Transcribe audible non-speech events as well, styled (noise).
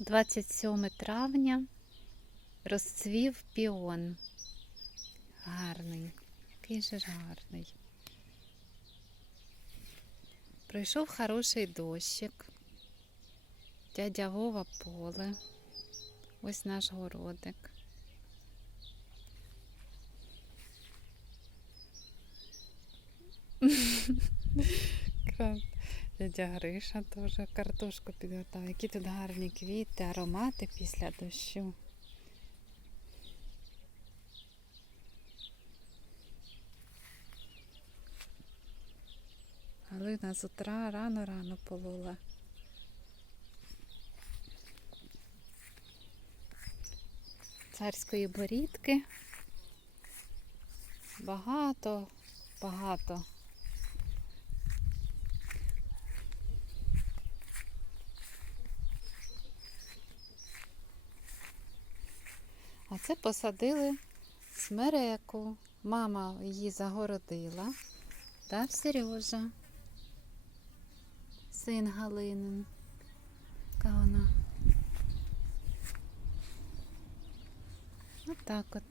27 травня розцвів піон. Гарний, який же гарний. Прийшов хороший дощик. Дядя Вова поле. Ось наш городик. (laughs) Клас. Дядя Гриша теж картошку підготував. Які тут гарні квіти, аромати після дощу. Галина з утра рано-рано полола. Царської борідки. Багато, багато. А це посадили смереку. Мама її загородила. Та Сережа. Син Галинин. Яка вона. Отак от.